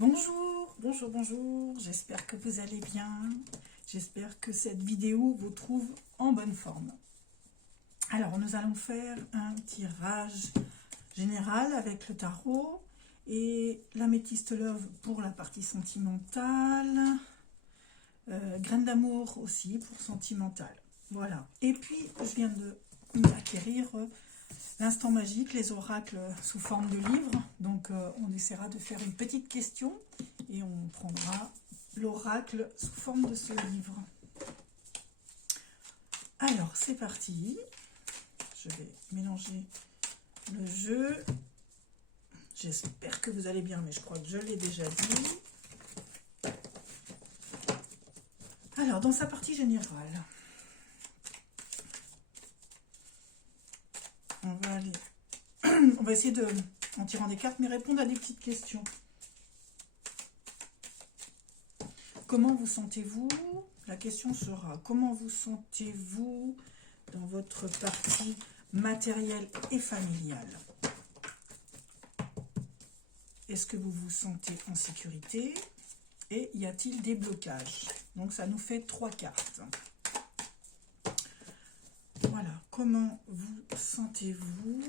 Bonjour, bonjour, bonjour, j'espère que vous allez bien. J'espère que cette vidéo vous trouve en bonne forme. Alors, nous allons faire un tirage général avec le tarot et l'améthyste love pour la partie sentimentale. Graine d'amour aussi pour sentimental. Voilà. Et puis, je viens d'acquérir l'instant magique, les oracles sous forme de livre. Donc, on essaiera de faire une petite question et on prendra l'oracle sous forme de ce livre. Alors, c'est parti. Je vais mélanger le jeu. J'espère que vous allez bien, mais je crois que je l'ai déjà dit. Alors, dans sa partie générale, on va essayer de, en tirant des cartes, mais répondre à des petites questions. Comment vous sentez-vous? La question sera, comment vous sentez-vous dans votre partie matérielle et familiale? Est-ce que vous vous sentez en sécurité? Et y a-t-il des blocages? Donc ça nous fait 3 cartes. Voilà, comment vous sentez-vous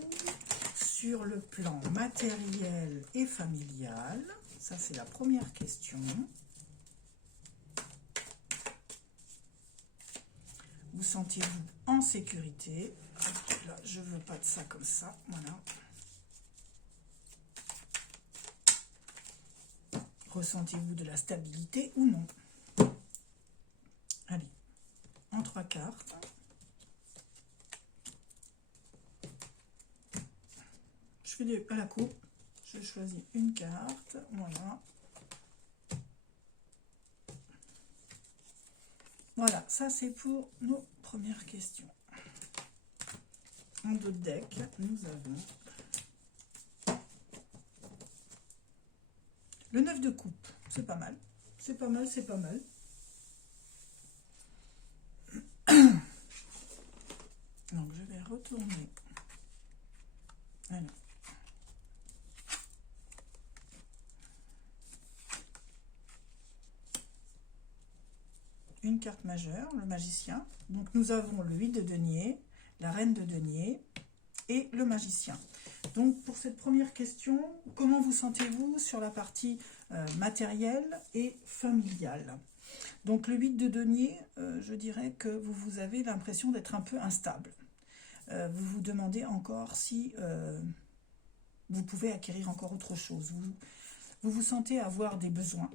sur le plan matériel et familial? Ça, c'est la première question. Vous sentez-vous en sécurité? Là, je ne veux pas de ça comme ça. Voilà. Ressentez-vous de la stabilité ou non? Allez, en 3 cartes. Je fais à la coupe. Je choisis une carte. Voilà. Voilà, ça c'est pour nos premières questions. En dos de deck, nous avons le 9 de coupe. C'est pas mal. C'est pas mal, c'est pas mal. Donc je vais retourner. Alors. Une carte majeure, le magicien. Donc nous avons le 8 de denier, la reine de denier et le magicien. Donc pour cette première question, comment vous sentez-vous sur la partie matérielle et familiale? Donc le 8 de denier, je dirais que vous avez l'impression d'être un peu instable. Vous vous demandez encore si vous pouvez acquérir encore autre chose. Vous vous sentez avoir des besoins.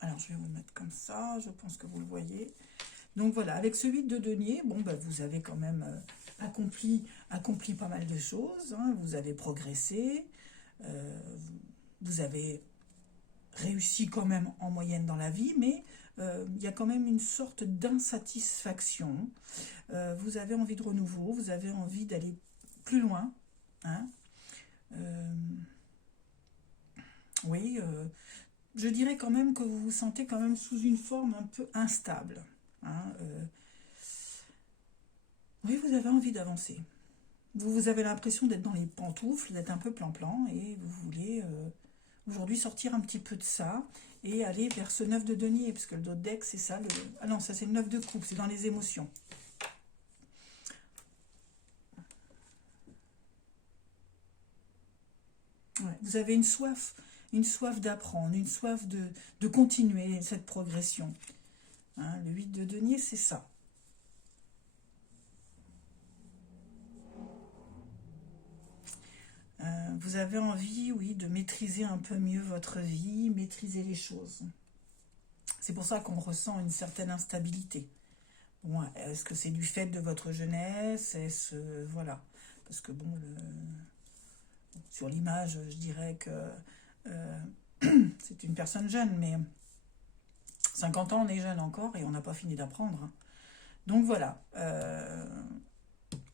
Alors, je vais vous mettre comme ça, je pense que vous le voyez. Donc voilà, avec ce 8 de denier, bon, bah, vous avez quand même accompli pas mal de choses, hein, vous avez progressé, vous avez réussi quand même en moyenne dans la vie, mais il y a quand même une sorte d'insatisfaction. Vous avez envie de renouveau, vous avez envie d'aller plus loin. Hein. Oui, je dirais quand même que vous vous sentez quand même sous une forme un peu instable. Hein, oui, vous avez envie d'avancer. Vous avez l'impression d'être dans les pantoufles, d'être un peu plan-plan, et vous voulez aujourd'hui sortir un petit peu de ça et aller vers ce 9 de denier, parce que le dos de deck, c'est ça. Ah non, ça c'est le 9 de coupe, c'est dans les émotions. Ouais, vous avez une soif d'apprendre, une soif de continuer cette progression. Hein, le 8 de denier, c'est ça. Vous avez envie, oui, de maîtriser un peu mieux votre vie, maîtriser les choses. C'est pour ça qu'on ressent une certaine instabilité. Bon, est-ce que c'est du fait de votre jeunesse? Est-ce, voilà. Parce que bon, sur l'image, je dirais que c'est une personne jeune, mais 50 ans, on est jeune encore et on n'a pas fini d'apprendre. Donc voilà.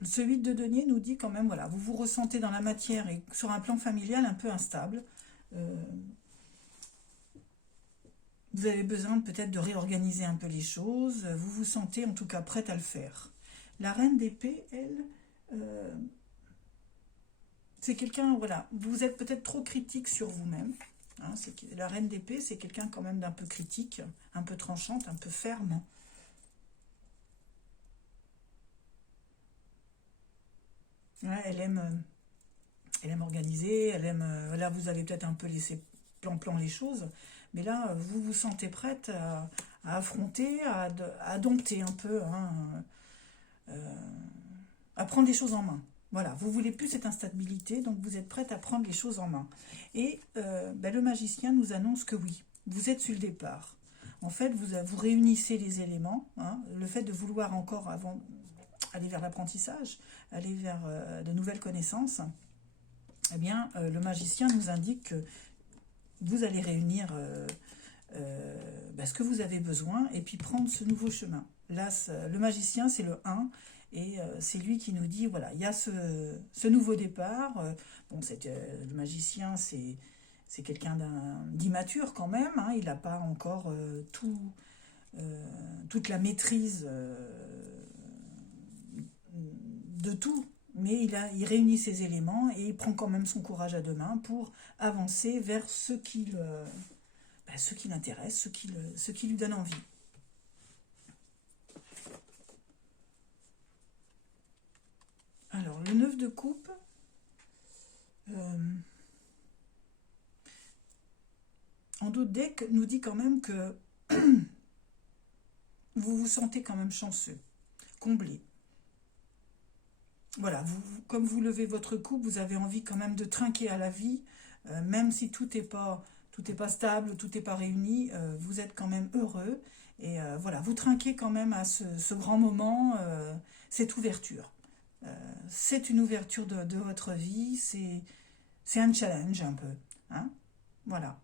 Ce 8 de denier nous dit quand même, voilà, vous vous ressentez dans la matière et sur un plan familial un peu instable. Vous avez besoin peut-être de réorganiser un peu les choses. Vous vous sentez en tout cas prête à le faire. La reine d'épée, elle, C'est quelqu'un, voilà, vous êtes peut-être trop critique sur vous-même. Hein, la reine d'épée, c'est quelqu'un quand même d'un peu critique, un peu tranchante, un peu ferme. Ouais, elle aime organiser, elle aime... là, vous avez peut-être un peu laissé plan-plan les choses, mais là, vous vous sentez prête à affronter, à dompter un peu, hein, à prendre les choses en main. Voilà, vous voulez plus cette instabilité, donc vous êtes prête à prendre les choses en main. Et ben, le magicien nous annonce que oui, vous êtes sur le départ. En fait, vous réunissez les éléments, hein, le fait de vouloir encore avant aller vers l'apprentissage, aller vers de nouvelles connaissances, eh bien, le magicien nous indique que vous allez réunir ben, ce que vous avez besoin et puis prendre ce nouveau chemin. Là, le magicien, c'est le 1, et c'est lui qui nous dit, voilà, il y a ce nouveau départ. Bon, le magicien, c'est quelqu'un d'immature quand même, hein, il n'a pas encore toute la maîtrise de tout, mais il réunit ses éléments et il prend quand même son courage à deux mains pour avancer vers ce qui l'intéresse, ce qui lui donne envie. Alors, le 9 de coupe, en d'autres decks, nous dit quand même que vous vous sentez quand même chanceux, comblé. Voilà, comme vous levez votre coupe, vous avez envie quand même de trinquer à la vie, même si tout n'est pas stable, tout n'est pas réuni, vous êtes quand même heureux. Et voilà, vous trinquez quand même à ce grand moment, cette ouverture. C'est une ouverture de votre vie, c'est un challenge un peu. Hein, voilà.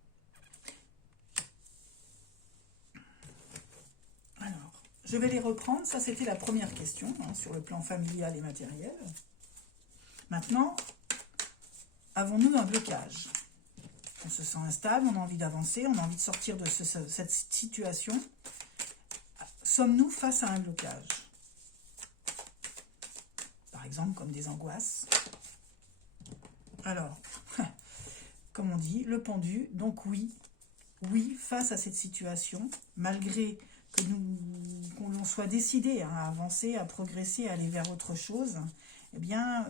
Alors, je vais les reprendre. Ça, c'était la première question, hein, sur le plan familial et matériel. Maintenant, avons-nous un blocage? On se sent instable, on a envie d'avancer, on a envie de sortir de cette situation. Sommes-nous face à un blocage? Par exemple, comme des angoisses. Alors, comme on dit, le pendu, donc oui, face à cette situation, malgré qu'on l'on soit décidé, hein, à avancer, à progresser, à aller vers autre chose, eh bien,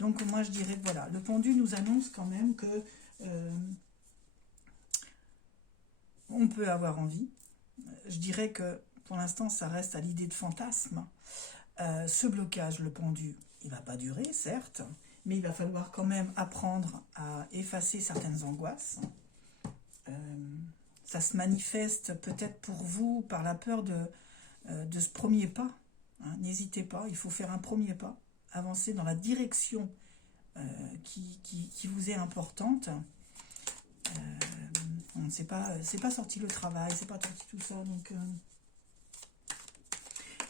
donc moi je dirais que voilà, le pendu nous annonce quand même que on peut avoir envie. Je dirais que pour l'instant ça reste à l'idée de fantasme. Ce blocage, le pendu, il ne va pas durer, certes, mais il va falloir quand même apprendre à effacer certaines angoisses. Ça se manifeste peut-être pour vous par la peur de ce premier pas. Hein, n'hésitez pas, il faut faire un premier pas, avancer dans la direction qui vous est importante. C'est pas sorti le travail, c'est pas sorti tout ça, donc...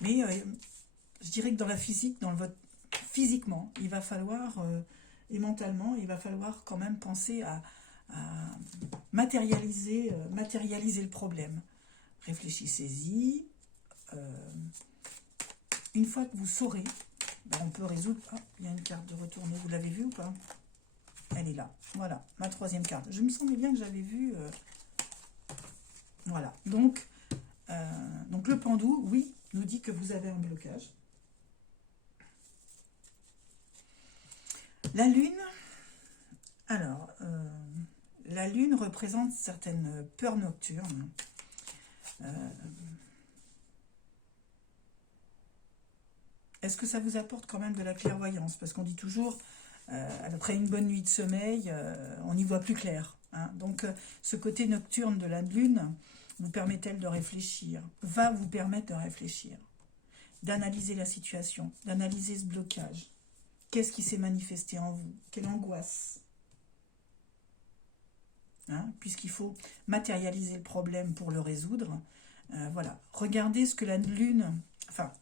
mais je dirais que dans la physique, physiquement, il va falloir, et mentalement, il va falloir quand même penser à matérialiser le problème. Réfléchissez-y. Une fois que vous saurez, ben on peut résoudre... Ah, il y a une carte de retourner, vous l'avez vue ou pas? Elle est là. Voilà, ma troisième carte. Je me semblais bien que j'avais vu... Voilà, donc le pendou, oui, nous dit que vous avez un blocage. La lune, alors, la lune représente certaines peurs nocturnes. Est-ce que ça vous apporte quand même de la clairvoyance? Parce qu'on dit toujours, après une bonne nuit de sommeil, on y voit plus clair. Hein. Donc, ce côté nocturne de la lune vous permet-elle de réfléchir? Va vous permettre de réfléchir, d'analyser la situation, d'analyser ce blocage. Qu'est-ce qui s'est manifesté en vous? Quelle angoisse? Hein, puisqu'il faut matérialiser le problème pour le résoudre. Voilà. Regardez ce que la lune... Enfin,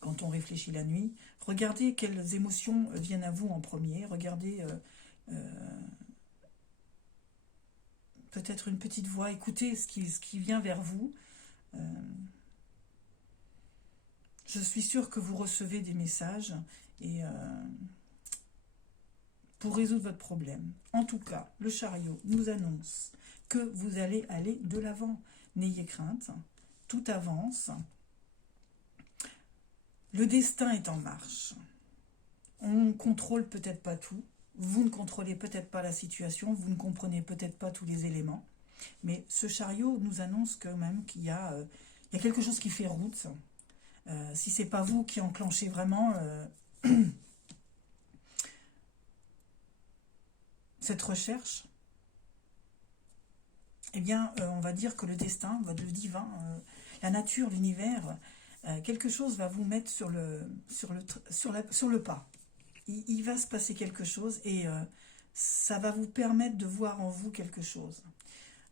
quand on réfléchit la nuit, regardez quelles émotions viennent à vous en premier. Regardez peut-être une petite voix. Écoutez ce qui vient vers vous. Je suis sûre que vous recevez des messages et pour résoudre votre problème. En tout cas, le chariot nous annonce que vous allez aller de l'avant. N'ayez crainte, tout avance. Le destin est en marche. On ne contrôle peut-être pas tout. Vous ne contrôlez peut-être pas la situation. Vous ne comprenez peut-être pas tous les éléments. Mais ce chariot nous annonce quand même qu'il y a quelque chose qui fait route. Si ce n'est pas vous qui enclenchez vraiment cette recherche, eh bien, on va dire que le destin, le divin, la nature, l'univers, quelque chose va vous mettre sur le pas. Il va se passer quelque chose et ça va vous permettre de voir en vous quelque chose.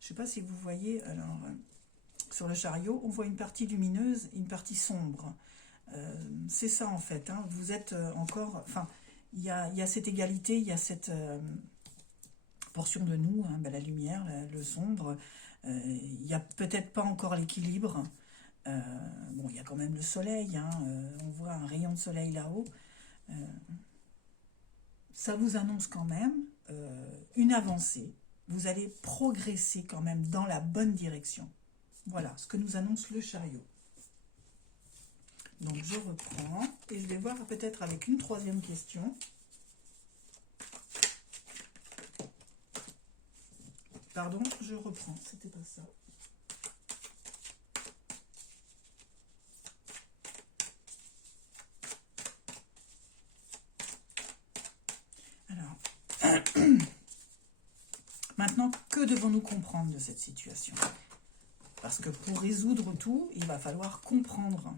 Je ne sais pas si vous voyez, alors, sur le chariot, on voit une partie lumineuse et une partie sombre. C'est ça en fait, hein. Vous êtes encore... Enfin, il y a cette égalité, il y a cette portion de nous, hein, la lumière, le sombre. Il n'y a peut-être pas encore l'équilibre. Bon, il y a quand même le soleil, hein, on voit un rayon de soleil là-haut. Ça vous annonce quand même une avancée. Vous allez progresser quand même dans la bonne direction. Voilà ce que nous annonce le chariot. Donc je reprends et je vais voir peut-être avec une troisième question. Pardon, je reprends, c'était pas ça. Alors, maintenant, que devons-nous comprendre de cette situation? Parce que pour résoudre tout, il va falloir comprendre.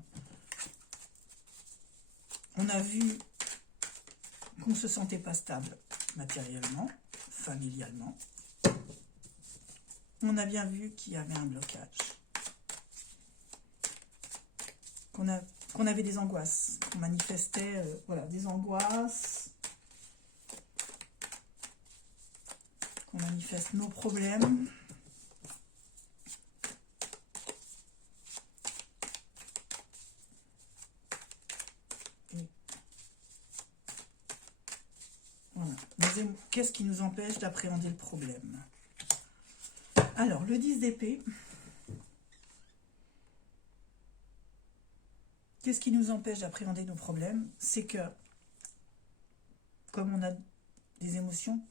On a vu qu'on ne se sentait pas stable matériellement, familialement. On a bien vu qu'il y avait un blocage. Qu'on avait des angoisses, qu'on manifestait voilà, des angoisses, qu'on manifeste nos problèmes. Voilà. Qu'est-ce qui nous empêche d'appréhender le problème? Alors, le 10 d'épée, qu'est-ce qui nous empêche d'appréhender nos problèmes? C'est que, comme on a des émotions,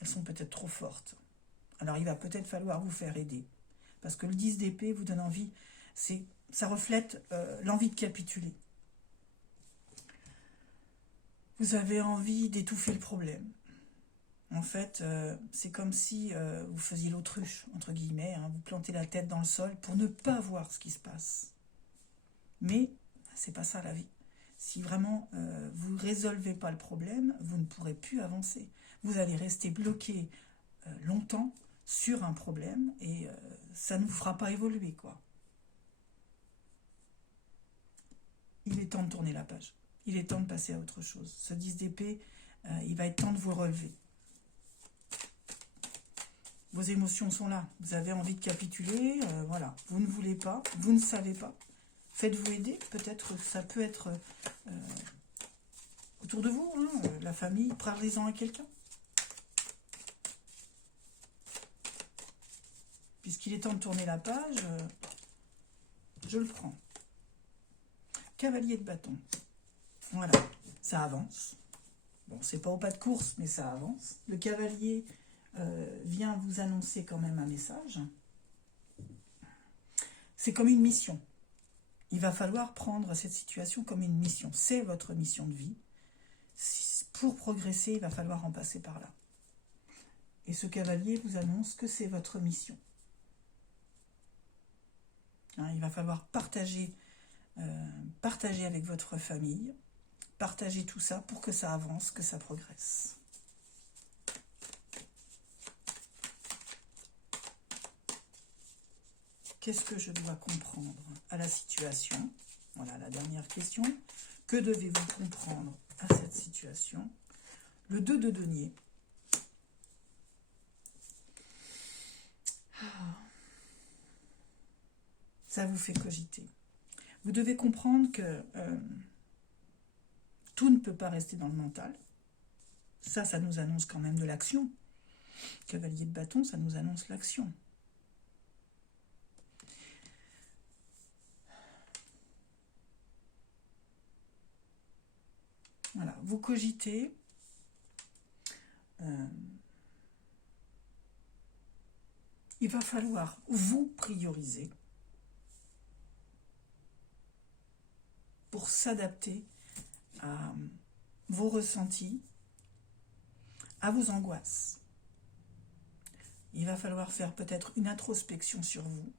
elles sont peut-être trop fortes. Alors, il va peut-être falloir vous faire aider. Parce que le 10 d'épée vous donne envie, ça reflète l'envie de capituler. Vous avez envie d'étouffer le problème. En fait, c'est comme si vous faisiez l'autruche, entre guillemets, hein, vous plantez la tête dans le sol pour ne pas voir ce qui se passe. Mais c'est pas ça la vie. Si vraiment vous ne résolvez pas le problème, vous ne pourrez plus avancer. Vous allez rester bloqué longtemps sur un problème et ça ne vous fera pas évoluer, quoi. Il est temps de tourner la page. Il est temps de passer à autre chose. Ce 10 d'épée, il va être temps de vous relever. Vos émotions sont là. Vous avez envie de capituler, voilà. Vous ne voulez pas, vous ne savez pas. Faites-vous aider. Peut-être ça peut être autour de vous, hein, la famille. Parlez-en à quelqu'un. Puisqu'il est temps de tourner la page, je le prends. Cavalier de bâton. Voilà, ça avance. Bon, c'est pas au pas de course, mais ça avance. Le cavalier vient vous annoncer quand même un message. C'est comme une mission. Il va falloir prendre cette situation comme une mission. C'est votre mission de vie. Pour progresser, il va falloir en passer par là. Et ce cavalier vous annonce que c'est votre mission. Hein, il va falloir partager avec votre famille, partager tout ça pour que ça avance, que ça progresse. Qu'est-ce que je dois comprendre à la situation? Voilà la dernière question. Que devez-vous comprendre à cette situation? Le 2 de denier. Ça vous fait cogiter. Vous devez comprendre que tout ne peut pas rester dans le mental. Ça nous annonce quand même de l'action. Cavalier de bâton, ça nous annonce l'action. Voilà, vous cogitez. Il va falloir vous prioriser pour s'adapter à vos ressentis, à vos angoisses. Il va falloir faire peut-être une introspection sur vous,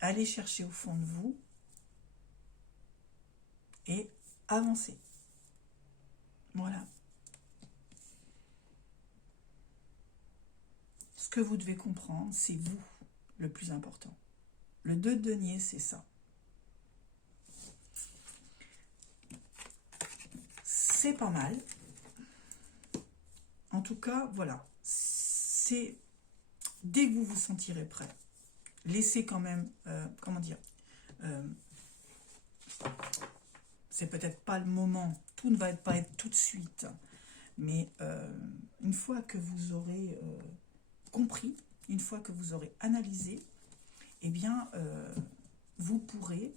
aller chercher au fond de vous et avancer. Voilà. Ce que vous devez comprendre, c'est vous, le plus important. Le 2 de denier, c'est ça. C'est pas mal. En tout cas, voilà. C'est dès que vous vous sentirez prêt, laissez quand même, comment dire, c'est peut-être pas le moment, tout ne va pas être tout de suite, mais une fois que vous aurez compris, une fois que vous aurez analysé, eh bien, vous pourrez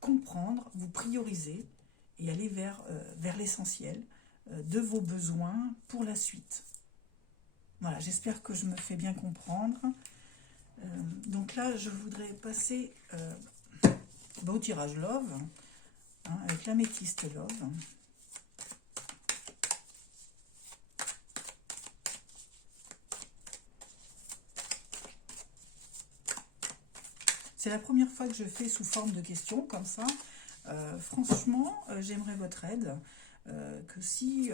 comprendre, vous prioriser et aller vers l'essentiel de vos besoins pour la suite. Voilà, j'espère que je me fais bien comprendre. Donc là, je voudrais passer au tirage Love, hein, avec l'améthyste Love. C'est la première fois que je fais sous forme de questions, comme ça. Franchement, j'aimerais votre aide. Que si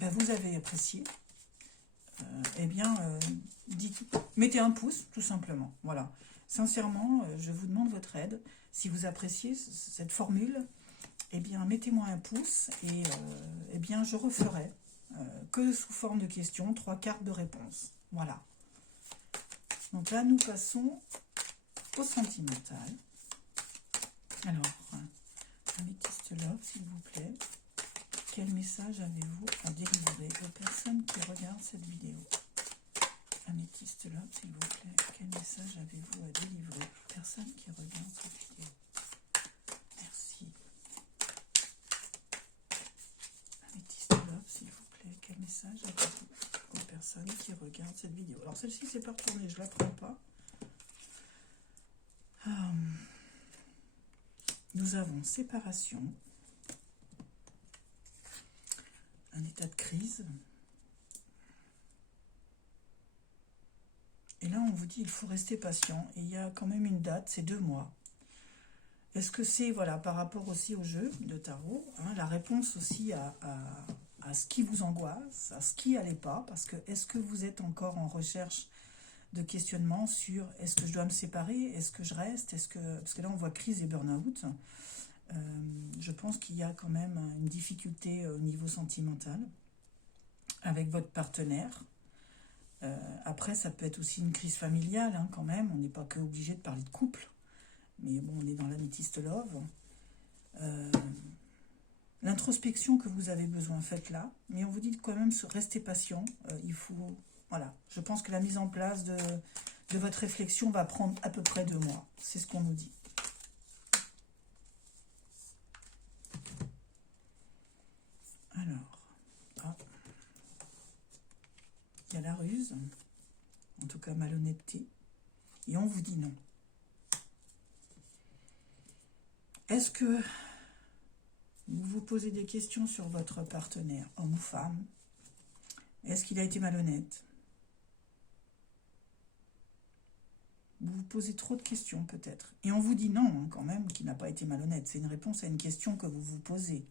ben vous avez apprécié, eh bien, mettez un pouce, tout simplement. Voilà. Sincèrement, je vous demande votre aide. Si vous appréciez cette formule, eh bien, mettez-moi un pouce et eh bien, je referai que sous forme de questions, 3 cartes de réponse. Voilà. Donc là, nous passons au sentimental. Alors, améthyste Love, s'il vous plaît. Quel message avez-vous à délivrer aux personnes qui regardent cette vidéo? Améthyste Love, s'il vous plaît. Quel message avez-vous à délivrer aux personnes qui regardent cette vidéo? Merci. Améthyste Love, s'il vous plaît. Quel message avez-vous aux personnes qui regardent cette vidéo? Alors celle-ci, c'est pas retourné, je la prends pas. Nous avons séparation, un état de crise. Et là, on vous dit il faut rester patient. Et il y a quand même une date, c'est 2 mois. Est-ce que c'est, voilà, par rapport aussi au jeu de tarot, hein, la réponse aussi à ce qui vous angoisse, à ce qui n'allait pas, parce que est-ce que vous êtes encore en recherche de questionnement sur est-ce que je dois me séparer, est-ce que je reste, parce que là on voit crise et burn-out. Je pense qu'il y a quand même une difficulté au niveau sentimental avec votre partenaire. Après, ça peut être aussi une crise familiale, hein, quand même. On n'est pas que obligé de parler de couple. Mais bon, on est dans l'améthyste Love. L'introspection que vous avez besoin, faites-la. Mais on vous dit quand même, restez patient. Il faut... Voilà. Je pense que la mise en place de votre réflexion va prendre à peu près 2 mois. C'est ce qu'on nous dit. Alors, il y a la ruse, en tout cas malhonnêteté, et on vous dit non. Est-ce que vous vous posez des questions sur votre partenaire, homme ou femme? Est-ce qu'il a été malhonnête? Vous vous posez trop de questions peut-être. Et on vous dit non, hein, quand même, qu'il n'a pas été malhonnête. C'est une réponse à une question que vous vous posez.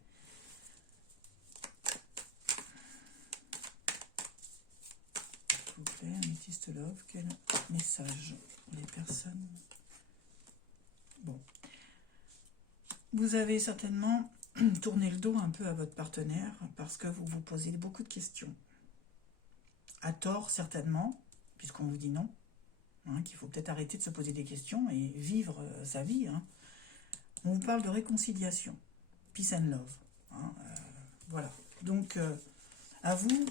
S'il vous plaît, Améthyste Love, quel message pour les personnes? Bon. Vous avez certainement tourné le dos un peu à votre partenaire parce que vous vous posez beaucoup de questions. À tort, certainement, puisqu'on vous dit non. Hein, qu'il faut peut-être arrêter de se poser des questions et vivre sa vie. Hein. On vous parle de réconciliation, peace and love. hein, voilà. Donc, à vous,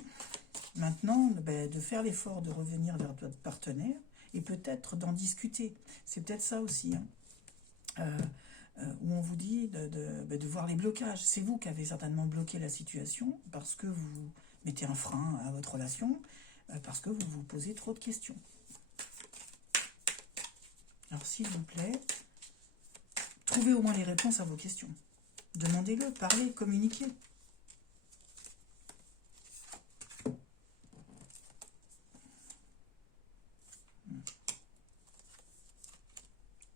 maintenant, de faire l'effort de revenir vers votre partenaire et peut-être d'en discuter. C'est peut-être ça aussi, hein. Où on vous dit de voir les blocages. C'est vous qui avez certainement bloqué la situation parce que vous mettez un frein à votre relation, parce que vous vous posez trop de questions. Alors, s'il vous plaît, trouvez au moins les réponses à vos questions. Demandez-le, parlez, communiquez.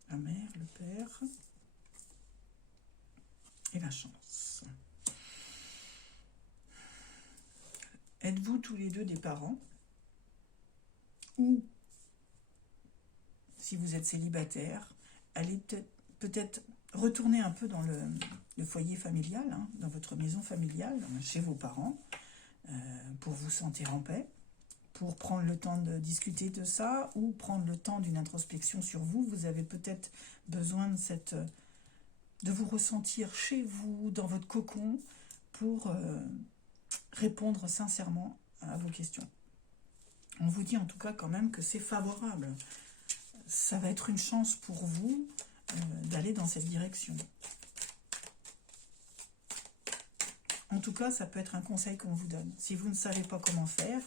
La mère, le père et la chance. Êtes-vous tous les deux des parents? Ou, si vous êtes célibataire, allez peut-être retourner un peu dans le foyer familial, hein, dans votre maison familiale, chez vos parents, pour vous sentir en paix, pour prendre le temps de discuter de ça, ou prendre le temps d'une introspection sur vous. Vous avez peut-être besoin de vous ressentir chez vous, dans votre cocon, pour répondre sincèrement à vos questions. On vous dit en tout cas quand même que c'est favorable. Ça va être une chance pour vous d'aller dans cette direction. En tout cas, ça peut être un conseil qu'on vous donne. Si vous ne savez pas comment faire,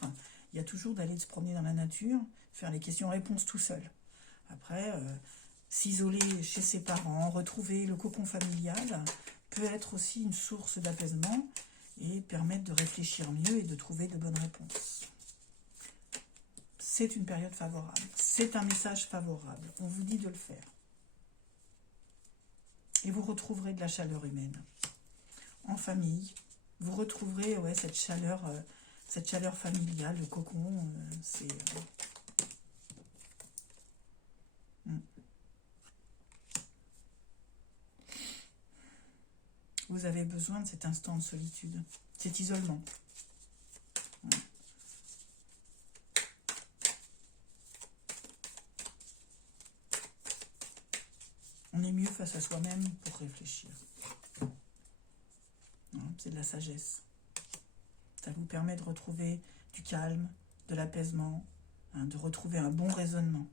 il y a toujours d'aller se promener dans la nature, faire les questions-réponses tout seul. Après, s'isoler chez ses parents, retrouver le cocon familial, peut être aussi une source d'apaisement et permettre de réfléchir mieux et de trouver de bonnes réponses. C'est une période favorable. C'est un message favorable. On vous dit de le faire. Et vous retrouverez de la chaleur humaine. En famille, vous retrouverez cette chaleur familiale, le cocon. Vous avez besoin de cet instant de solitude, cet isolement. On est mieux face à soi-même pour réfléchir. C'est de la sagesse. Ça vous permet de retrouver du calme, de l'apaisement, de retrouver un bon raisonnement.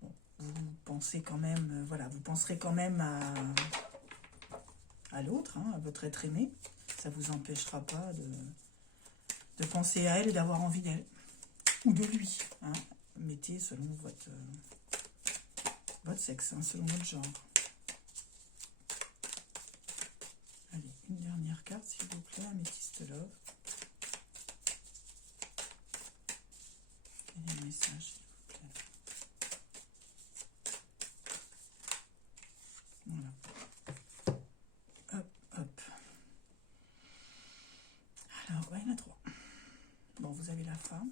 Bon, vous pensez quand même, vous penserez quand même à l'autre, à votre être aimé. Ça ne vous empêchera pas de penser à elle et d'avoir envie d'elle. Ou de lui. Mettez selon votre sexe, selon votre genre. Allez, une dernière carte, s'il vous plaît, Améthyste Love. Et les messages, s'il vous plaît. Voilà. Hop, hop. Alors, il y en a 3. Bon, vous avez la femme.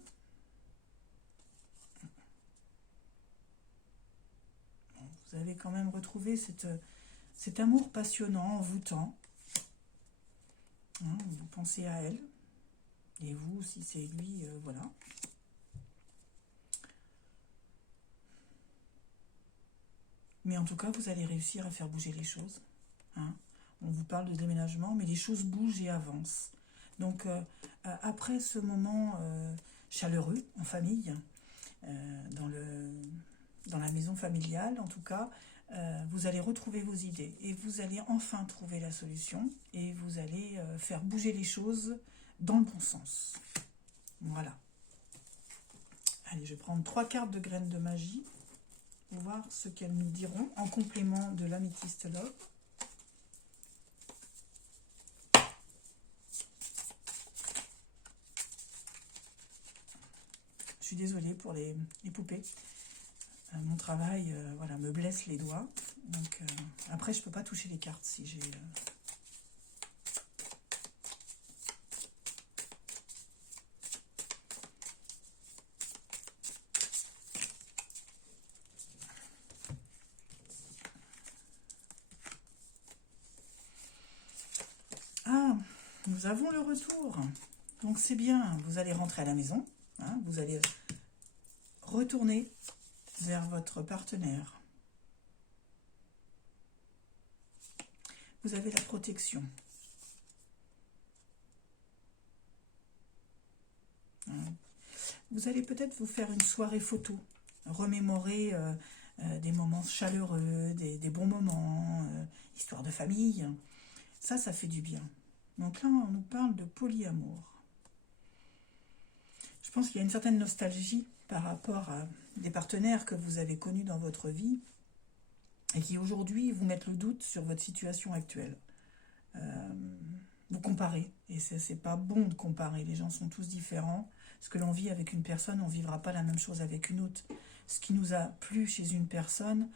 Bon, vous avez quand même retrouvé cet amour passionnant, envoûtant. Vous pensez à elle. Et vous, si c'est lui, voilà. Mais en tout cas, vous allez réussir à faire bouger les choses. On vous parle de déménagement, mais les choses bougent et avancent. Donc, après ce moment chaleureux, en famille, dans la maison familiale, en tout cas, vous allez retrouver vos idées et vous allez enfin trouver la solution et vous allez faire bouger les choses dans le bon sens. Voilà. Allez, je vais prendre 3 cartes de graines de magie pour voir ce qu'elles nous diront en complément de l'Améthyste Love. Je suis désolée pour les poupées. Mon travail me blesse les doigts. Donc, après, je ne peux pas toucher les cartes si j'ai... Ah, nous avons le retour. Donc, c'est bien. Vous allez rentrer à la maison. Vous allez retourner vers votre partenaire. vous avez la protection. Vous allez peut-être vous faire une soirée photo, remémorer des moments chaleureux, des bons moments, histoire de famille. Ça fait du bien. Donc là, on nous parle de polyamour. Je pense qu'il y a une certaine nostalgie par rapport à des partenaires que vous avez connus dans votre vie et qui aujourd'hui vous mettent le doute sur votre situation actuelle. Vous comparez, et c'est pas bon de comparer, les gens sont tous différents. Ce que l'on vit avec une personne, on ne vivra pas la même chose avec une autre. Ce qui nous a plu chez une personne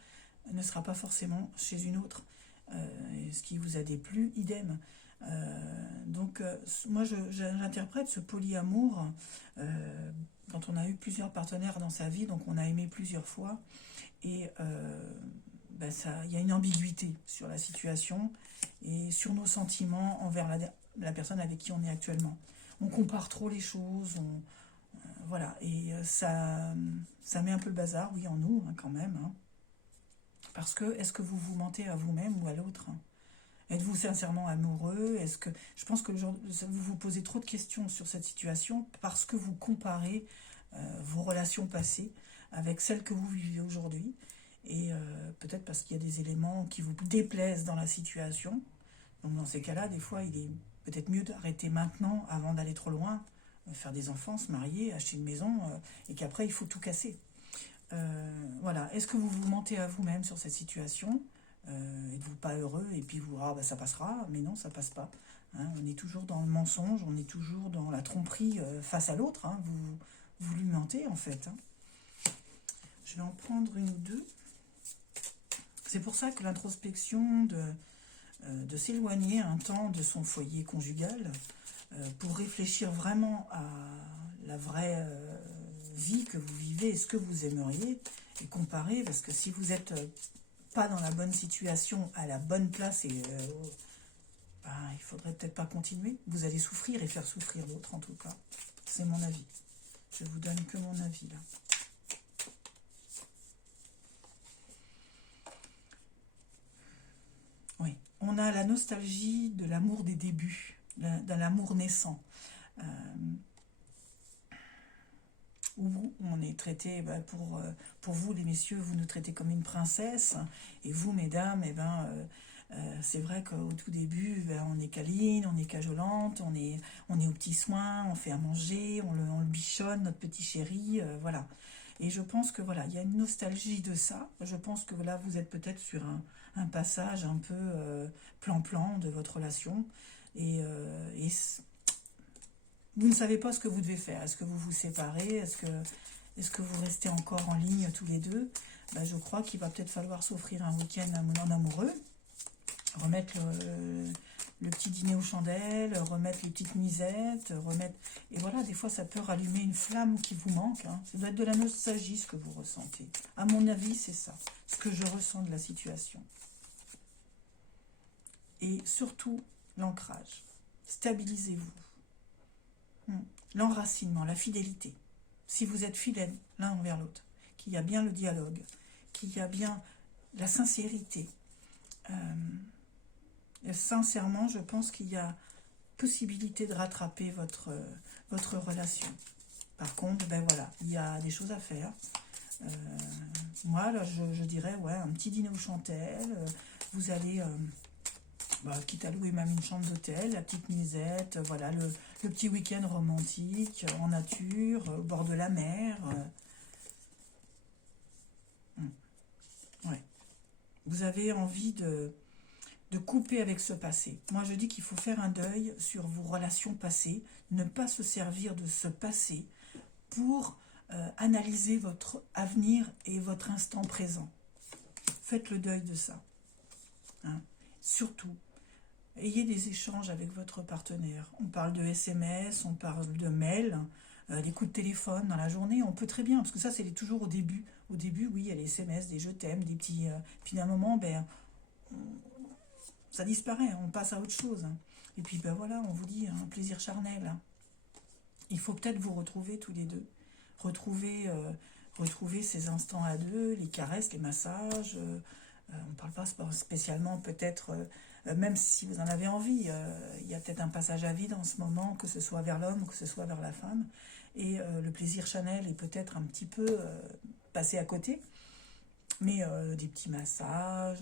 ne sera pas forcément chez une autre. Et ce qui vous a déplu, idem. Donc moi j'interprète ce polyamour quand on a eu plusieurs partenaires dans sa vie, donc on a aimé plusieurs fois, et il y a une ambiguïté sur la situation et sur nos sentiments envers la personne avec qui on est actuellement. On compare trop les choses, voilà, et ça met un peu le bazar, oui, en nous, hein, quand même. Hein. Parce que, est-ce que vous vous mentez à vous-même ou à l'autre, hein? Êtes-vous sincèrement amoureux? Je pense que vous vous posez trop de questions sur cette situation parce que vous comparez vos relations passées avec celles que vous vivez aujourd'hui. Et peut-être parce qu'il y a des éléments qui vous déplaisent dans la situation. Donc dans ces cas-là, des fois, il est peut-être mieux d'arrêter maintenant avant d'aller trop loin, faire des enfants, se marier, acheter une maison, et qu'après, il faut tout casser. Voilà. Est-ce que vous vous mentez à vous-même sur cette situation? Êtes-vous pas heureux et puis ça passera? Mais non, ça passe pas. Hein, on est toujours dans le mensonge, on est toujours dans la tromperie face à l'autre. Hein, vous lui mentez en fait. Hein. Je vais en prendre une ou deux. C'est pour ça que l'introspection de s'éloigner un temps de son foyer conjugal pour réfléchir vraiment à la vraie vie que vous vivez et ce que vous aimeriez et comparer, parce que si vous êtes pas dans la bonne situation, à la bonne place, et il faudrait peut-être pas continuer. Vous allez souffrir et faire souffrir l'autre, en tout cas. C'est mon avis. Je vous donne que mon avis, là. Oui, on a la nostalgie de l'amour des débuts, de l'amour naissant. Où on est traité, pour vous les messieurs, vous nous traitez comme une princesse, et vous mesdames, c'est vrai qu'au tout début, on est câline, on est cajolante, on est aux petits soins, on fait à manger, on le bichonne, notre petit chéri, voilà. Et je pense que voilà, il y a une nostalgie de ça. Je pense que là, vous êtes peut-être sur un passage un peu plan-plan de votre relation, et vous ne savez pas ce que vous devez faire. Est-ce que vous vous séparez? Est-ce que vous restez encore en ligne tous les deux? Je crois qu'il va peut-être falloir s'offrir un week-end en amoureux, remettre le petit dîner aux chandelles, remettre les petites nuisettes, Et voilà, des fois, ça peut rallumer une flamme qui vous manque. Hein. Ça doit être de la nostalgie, ce que vous ressentez. À mon avis, c'est ça, ce que je ressens de la situation. Et surtout, l'ancrage. Stabilisez-vous. L'enracinement, la fidélité. Si vous êtes fidèles l'un envers l'autre, qu'il y a bien le dialogue, qu'il y a bien la sincérité. Et sincèrement, je pense qu'il y a possibilité de rattraper votre relation. Par contre, voilà, il y a des choses à faire. Moi, là, je dirais, ouais, un petit dîner aux chandelles. Vous allez... quitte à louer même une chambre d'hôtel, la petite nuisette, voilà, le petit week-end romantique, en nature, au bord de la mer. Ouais. Vous avez envie de couper avec ce passé. Moi, je dis qu'il faut faire un deuil sur vos relations passées, ne pas se servir de ce passé pour analyser votre avenir et votre instant présent. Faites le deuil de ça. Hein. Surtout, ayez des échanges avec votre partenaire. On parle de SMS, on parle de mails, des coups de téléphone dans la journée. On peut très bien, parce que ça, c'est toujours au début. Au début, oui, il y a les SMS, des je t'aime, des petits... puis d'un moment, ça disparaît, on passe à autre chose. Et puis, voilà, on vous dit, un plaisir charnel. Il faut peut-être vous retrouver tous les deux. Retrouver ces instants à deux, les caresses, les massages... on ne parle pas spécialement peut-être même si vous en avez envie. Il y a peut-être un passage à vide en ce moment, que ce soit vers l'homme ou que ce soit vers la femme. Et le plaisir charnel est peut-être un petit peu passé à côté. Mais des petits massages,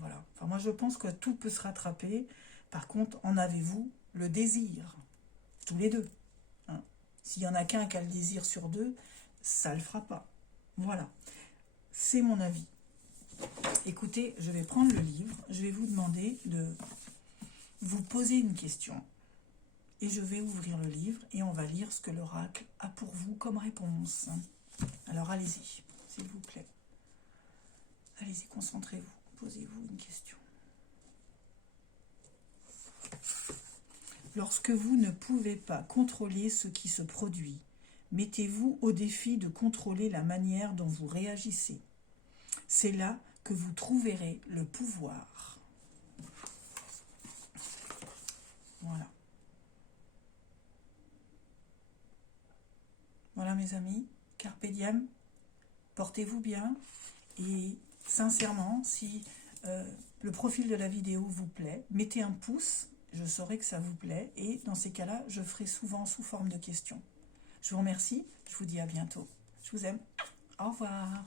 voilà. Enfin, moi, je pense que tout peut se rattraper. Par contre, en avez-vous le désir? Tous les deux. Hein. S'il y en a qu'un qui a le désir sur deux, ça ne le fera pas. Voilà. C'est mon avis. Écoutez, je vais prendre le livre. Je vais vous demander de vous poser une question. Et je vais ouvrir le livre et on va lire ce que l'oracle a pour vous comme réponse. Alors, allez-y, s'il vous plaît. Allez-y, concentrez-vous. Posez-vous une question. Lorsque vous ne pouvez pas contrôler ce qui se produit, mettez-vous au défi de contrôler la manière dont vous réagissez. C'est là que vous trouverez le pouvoir. Voilà. Voilà mes amis, carpe diem, portez-vous bien et sincèrement, si le profil de la vidéo vous plaît, mettez un pouce, je saurai que ça vous plaît et dans ces cas-là, je ferai souvent sous forme de questions. Je vous remercie, je vous dis à bientôt. Je vous aime. Au revoir.